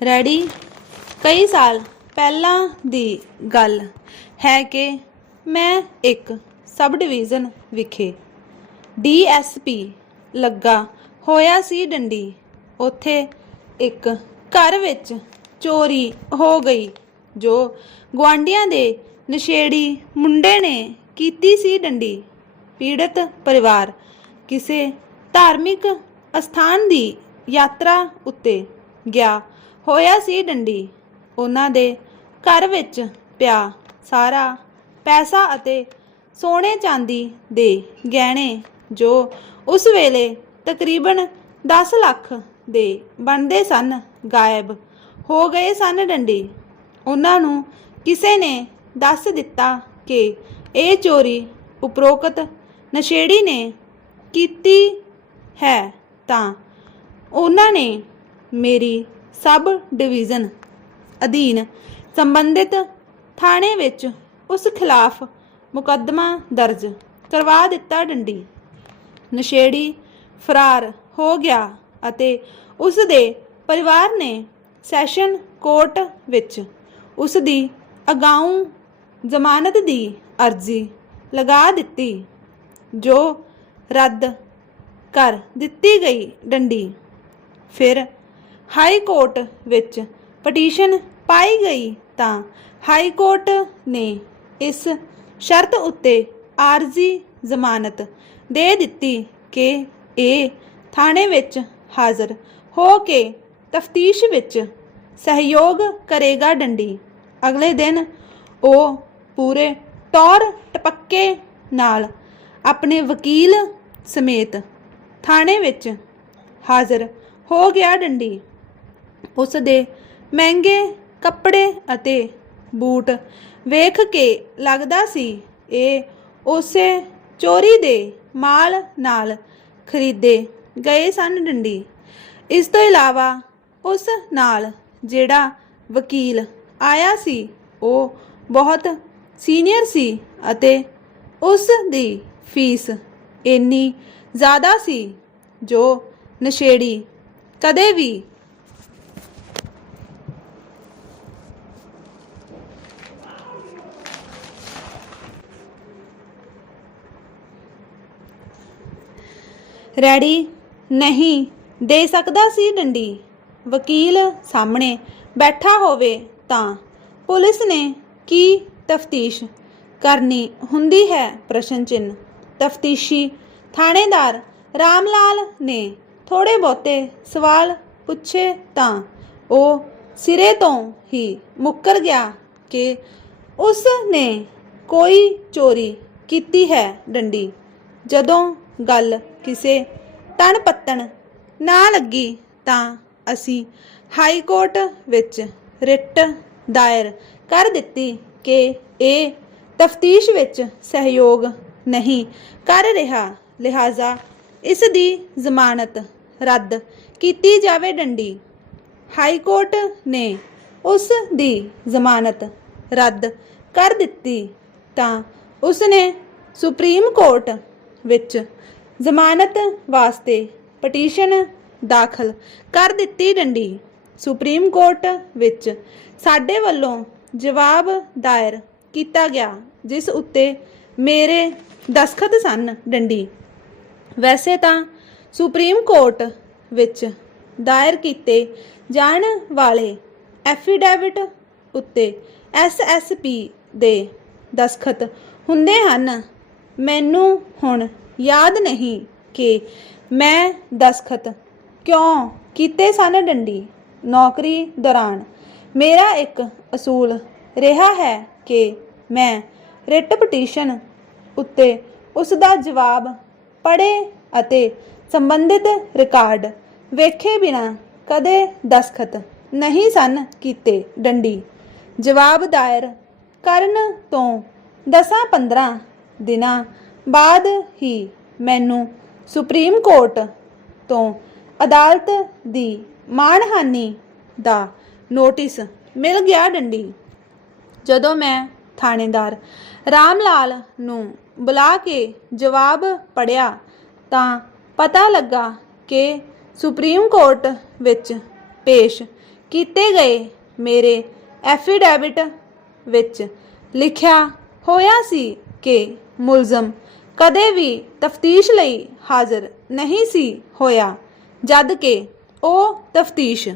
Ready? ਕਈ ਸਾਲ ਪਹਿਲਾਂ ਦੀ ਗੱਲ ਹੈ ਕਿ ਮੈਂ ਇੱਕ ਸਬ ਡਿਵੀਜ਼ਨ ਵਿਖੇ ਡੀਐਸਪੀ ਲੱਗਾ ਹੋਇਆ ਸੀ ਡੰਡੀ। ਉੱਥੇ ਇੱਕ ਘਰ ਵਿੱਚ ਚੋਰੀ ਹੋ ਗਈ, ਜੋ ਗੁਆਂਢੀਆਂ ਦੇ ਨਸ਼ੇੜੀ ਮੁੰਡੇ ਨੇ ਕੀਤੀ ਸੀ ਡੰਡੀ। ਪੀੜਤ ਪਰਿਵਾਰ ਕਿਸੇ ਧਾਰਮਿਕ ਅਸਥਾਨ ਦੀ ਯਾਤਰਾ ਉੱਤੇ ਗਿਆ। ਹੋਇਆ ਸੀ ਡੰਡੀ। ਉਹਨਾਂ ਦੇ ਘਰ ਵਿੱਚ ਪਿਆ ਸਾਰਾ ਪੈਸਾ ਅਤੇ ਸੋਨੇ ਚਾਂਦੀ ਦੇ ਗਹਿਣੇ, ਜੋ ਉਸ ਵੇਲੇ ਤਕਰੀਬਨ 10 ਲੱਖ ਦੇ ਬਣਦੇ ਸਨ, ਗਾਇਬ ਹੋ ਗਏ ਸਨ ਡੰਡੀ। ਉਹਨਾਂ ਨੂੰ ਕਿਸੇ ਨੇ ਦੱਸ ਦਿੱਤਾ ਕਿ ਇਹ ਚੋਰੀ ਉਪਰੋਕਤ ਨਸ਼ੇੜੀ ਨੇ ਕੀਤੀ ਹੈ ਤਾਂ ਉਹਨਾਂ ਨੇ ਮੇਰੀ ਸਬ ਡਿਵੀਜ਼ਨ ਅਧੀਨ ਸੰਬੰਧਿਤ ਥਾਣੇ ਵਿੱਚ ਉਸ ਖਿਲਾਫ ਮੁਕੱਦਮਾ ਦਰਜ ਕਰਵਾ ਦਿੱਤਾ ਡੰਡੀ। ਨਸ਼ੇੜੀ ਫਰਾਰ ਹੋ ਗਿਆ ਅਤੇ ਉਸ ਦੇ ਪਰਿਵਾਰ ਨੇ ਸੈਸ਼ਨ ਕੋਰਟ ਵਿੱਚ ਉਸ ਦੀ ਅਗਾਊਂ ਜ਼ਮਾਨਤ ਦੀ ਅਰਜ਼ੀ ਲਗਾ ਦਿੱਤੀ, ਜੋ ਰੱਦ ਕਰ ਦਿੱਤੀ ਗਈ ਡੰਡੀ। ਫਿਰ ਹਾਈ ਕੋਰਟ ਵਿੱਚ ਪਟੀਸ਼ਨ ਪਾਈ ਗਈ ਤਾਂ ਹਾਈ ਕੋਰਟ ਨੇ ਇਸ ਸ਼ਰਤ ਉੱਤੇ ਆਰਜ਼ੀ ਜ਼ਮਾਨਤ ਦੇ ਦਿੱਤੀ ਕਿ ਇਹ ਥਾਣੇ ਵਿੱਚ ਹਾਜ਼ਰ ਹੋ ਕੇ ਤਫਤੀਸ਼ ਵਿੱਚ ਸਹਿਯੋਗ ਕਰੇਗਾ ਡੰਡੀ। ਅਗਲੇ ਦਿਨ ਉਹ ਪੂਰੇ ਤੌਰ ਟਪੱਕੇ ਨਾਲ ਆਪਣੇ ਵਕੀਲ ਸਮੇਤ ਥਾਣੇ ਵਿੱਚ ਹਾਜ਼ਰ ਹੋ ਗਿਆ ਡੰਡੀ। ਉਸ ਦੇ ਮਹਿੰਗੇ ਕੱਪੜੇ ਅਤੇ ਬੂਟ ਵੇਖ ਕੇ ਲੱਗਦਾ ਸੀ, ਇਹ ਉਸੇ ਚੋਰੀ ਦੇ ਮਾਲ ਨਾਲ ਖਰੀਦੇ ਗਏ ਸਨ ਡੰਡੀ। ਇਸ ਤੋਂ ਇਲਾਵਾ ਉਸ ਨਾਲ ਜਿਹੜਾ ਵਕੀਲ ਆਇਆ ਸੀ, ਉਹ ਬਹੁਤ ਸੀਨੀਅਰ ਸੀ ਅਤੇ ਉਸ ਦੀ ਫੀਸ ਇੰਨੀ ਜ਼ਿਆਦਾ ਸੀ, ਜੋ ਨਸ਼ੇੜੀ ਕਦੇ ਵੀ ਰੈਡੀ? ਨਹੀਂ, ਦੇ ਸਕਦਾ ਸੀ ਡੰਡੀ। ਵਕੀਲ ਸਾਹਮਣੇ ਬੈਠਾ ਹੋਵੇ ਤਾਂ। ਪੁਲਿਸ ਨੇ ਕੀ ਤਫਤੀਸ਼ ਕਰਨੀ ਹੁੰਦੀ ਹੈ? ਪ੍ਰਸ਼ਨ ਚਿੰਨ ਤਫਤੀਸ਼ੀ ਥਾਣੇਦਾਰ ਰਾਮ ਲਾਲ ਨੇ ਥੋੜੇ ਬਹੁਤੇ ਸਵਾਲ ਪੁੱਛੇ ਤਾਂ ਉਹ ਸਿਰੇ ਤੋਂ ਹੀ ਮੁੱਕਰ ਗਿਆ ਕਿ ਉਸ ਨੇ ਕੋਈ ਚੋਰੀ ਕੀਤੀ ਹੈ ਡੰਡੀ। ਜਦੋਂ ਗੱਲ ਕਿਸੇ ਤਣ ਪੱਤਣ ਨਾ ਲੱਗੀ ਤਾਂ ਅਸੀਂ ਹਾਈ ਕੋਰਟ ਵਿੱਚ ਰਿਟ ਦਾਇਰ ਕਰ ਦਿੱਤੀ ਕਿ ਇਹ ਤਫਤੀਸ਼ ਵਿੱਚ ਸਹਿਯੋਗ ਨਹੀਂ ਕਰ ਰਿਹਾ। ਲਿਹਾਜ਼ਾ ਇਸ ਦੀ ਜ਼ਮਾਨਤ ਰੱਦ ਕੀਤੀ ਜਾਵੇ ਡੰਡੀ। ਹਾਈ ਕੋਰਟ ਨੇ ਉਸ ਦੀ ਜ਼ਮਾਨਤ ਰੱਦ ਕਰ ਦਿੱਤੀ ਤਾਂ ਉਸ ਨੇ ਸੁਪਰੀਮ ਕੋਰਟ ਵਿੱਚ ਜ਼ਮਾਨਤ ਵਾਸਤੇ ਪਟੀਸ਼ਨ ਦਾਖਲ ਕਰ ਦਿੱਤੀ ਡੰਡੀ। ਸੁਪਰੀਮ ਕੋਰਟ ਵਿੱਚ ਸਾਡੇ ਵੱਲੋਂ ਜਵਾਬ ਦਾਇਰ ਕੀਤਾ ਗਿਆ, ਜਿਸ ਉੱਤੇ ਮੇਰੇ ਦਸਖਤ ਸਨ ਡੰਡੀ। ਵੈਸੇ ਤਾਂ ਸੁਪਰੀਮ ਕੋਰਟ ਵਿੱਚ ਦਾਇਰ ਕੀਤੇ ਜਾਣ ਵਾਲੇ ਐਫੀਡੈਵਿਟ ਉੱਤੇ ਐਸਐਸਪੀ ਦੇ ਦਸਖਤ ਹੁੰਦੇ ਹਨ। ਮੈਨੂੰ ਹੁਣ ਯਾਦ ਨਹੀਂ ਕਿ ਮੈਂ ਦਸਖਤ ਕਿਉਂ ਕੀਤੇ ਸਨ ਡੰਡੀ? ਨੌਕਰੀ ਦੌਰਾਨ ਮੇਰਾ ਇੱਕ ਅਸੂਲ ਰਿਹਾ ਹੈ ਕਿ ਮੈਂ ਰਿਟ ਪਟੀਸ਼ਨ ਉੱਤੇ ਉਸ ਦਾ ਜਵਾਬ ਪੜ੍ਹੇ ਅਤੇ ਸੰਬੰਧਿਤ ਰਿਕਾਰਡ ਵੇਖੇ ਬਿਨਾ ਕਦੇ ਦਸਖਤ ਨਹੀਂ ਸਨ ਕੀਤੇ ਡੰਡੀ। ਜਵਾਬ ਦਾਇਰ ਕਰਨ ਤੋਂ 10-15 ਦਿਨਾਂ ਬਾਅਦ ਹੀ ਮੈਨੂੰ ਸੁਪਰੀਮ ਕੋਰਟ ਤੋਂ ਅਦਾਲਤ ਦੀ ਮਾਣਹਾਨੀ ਦਾ ਨੋਟਿਸ ਮਿਲ ਗਿਆ ਡੰਡੀ। ਜਦੋਂ ਮੈਂ ਥਾਣੇਦਾਰ ਰਾਮ ਲਾਲ ਨੂੰ ਬੁਲਾ ਕੇ ਜਵਾਬ ਪੜਿਆ ਤਾਂ ਪਤਾ ਲੱਗਾ ਕਿ ਸੁਪਰੀਮ ਕੋਰਟ ਵਿੱਚ ਪੇਸ਼ ਕੀਤੇ ਗਏ ਮੇਰੇ ਐਫੀਡੈਵਿਟ ਵਿੱਚ ਲਿਖਿਆ ਹੋਇਆ ਸੀ ਕਿ ਮੁਲਜ਼ਮ ਕਦੇ ਵੀ ਤਫਤੀਸ਼ ਲਈ ਹਾਜ਼ਰ ਨਹੀਂ ਸੀ ਹੋਇਆ ਜਦ ਕਿ ਉਹ ਤਫਤੀਸ਼